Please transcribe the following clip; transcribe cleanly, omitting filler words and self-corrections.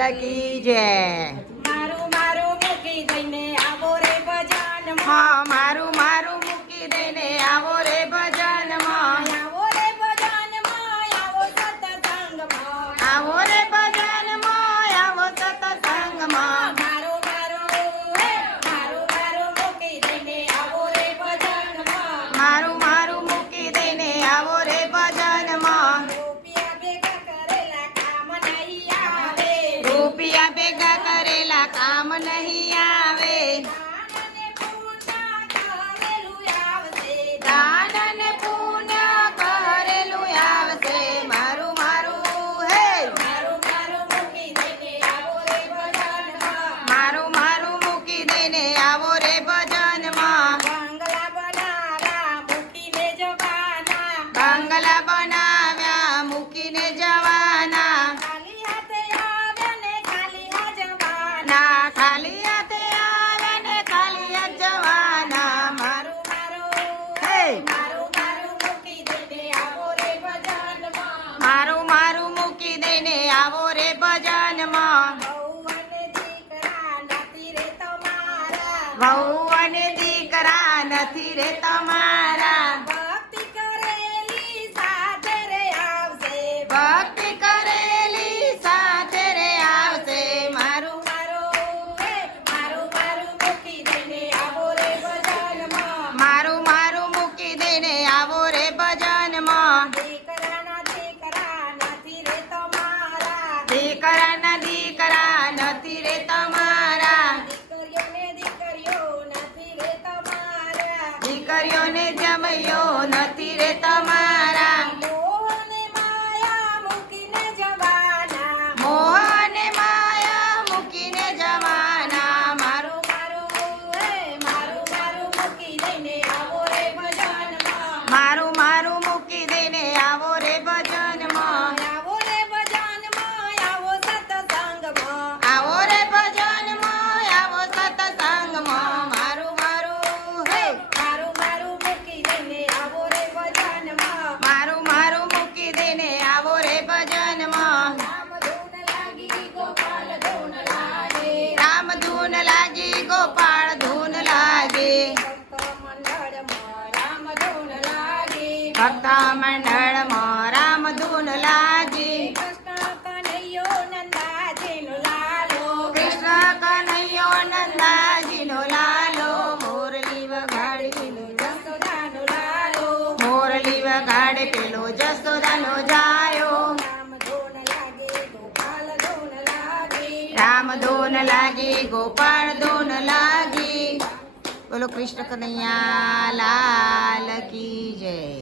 લાલ કી જય। મારું મારું મૂકી દઈને આવો રે ભજનમાં, હા મારું મારું મૂકી દઈને આવો રે ભજનમાં, આવો રે ભજનમાં, આવો સત્સંગમાં, આવો રે ભજનમાં, આવો સત્સંગમાં। મારું મારું મૂકી દઈને આવો રે ભજનમાં, મારું મારું મૂકી દઈને આવો રે ભજનમાં। રૂપિયા ભેગા કરેલા કામ નહીં આવે, દાન અને પુણ્ય કરેલું આવશે। મારું મારું હે મારું મારું મૂકી દઈને આવો રે ભજનમાં, મારું મારું મૂકી દઈને આવો રે ભજનમાં। બંગલા બનાવ્યા મૂકીને જવાના, બંગલા બનાવ્યા મૂકીને જવાના, ખાલી હાથે આવ્યા ને ખાલી હા જવાના, ના ખાલી હાથે આવે ને ખાલી હાથ જવાના। મારું હે મારું મારું મૂકી દઈને આવો રે ભજનમાં, મારું મારું મૂકી દઈને આવો રે ભજનમાં। વહુ અને દીકરા નથી રે તમારા, વહુ અને દીકરા નથી રે તમારા, ભક્તિ કરેલી સાથે રે આવશે, ભક્તિ કરેલી સાથે રે આવશે। મારું મારું મારું મૂકી દઈને આવો રે ભજનમાં, મારું મારું મૂકી દઈને આવો રે ભજનમાં। દીકરાના દીકરા નથી રે તમારા, દીકરાના દીકરા નથી રે તમારા, દીકરીઓને દીકરીઓ નથી રે તમારા, દીકરીઓને જમયો નથી રે તમારા, મોહને માયા મૂકીને જવાના, મોહ અને માયા મૂકીને જવાના। મારું મારું મારું મૂકી દઈને આવો રે ભજનમાં, મારું મારું મૂકી દઈને આવો રે ભજનમાં, આવો રે ભજનમાં, આવો સત્સંગમાં, આવો રે ભજનમાં, આવો સત્સંગમાં। મારું મારું હે મારું મારું મૂકી દઈને આવો રે ભજનમાં, મારું મારું મૂકી દઈને આવો રે ભજનમાં। રામ ધૂન લાગી ગોપાલ ધૂન લાગે, રામ ધૂન લાગી ગોપાળ ધૂન લાગે, ભક્ત મંડળમાં રામ ધૂન લાગે, ભક્ત મંડળમાં રામ ધૂન લાગે, કૃષ્ણ કનૈયો નંદાજીનો લાલો, કૃષ્ણ કનૈયો નંદાજીનો લાલો, મોરલી વગાડે પેલો જસોદાનો લાલો, મોરલી વગાડે પેલો જસોદાનો જાયો, રામ ધૂન લાગે ગોપાલ ધૂન લાગે, રામ ધૂન લાગી ગોપાળ ધૂન લાગી। બોલો કૃષ્ણ કનૈયા લાલ કી જય।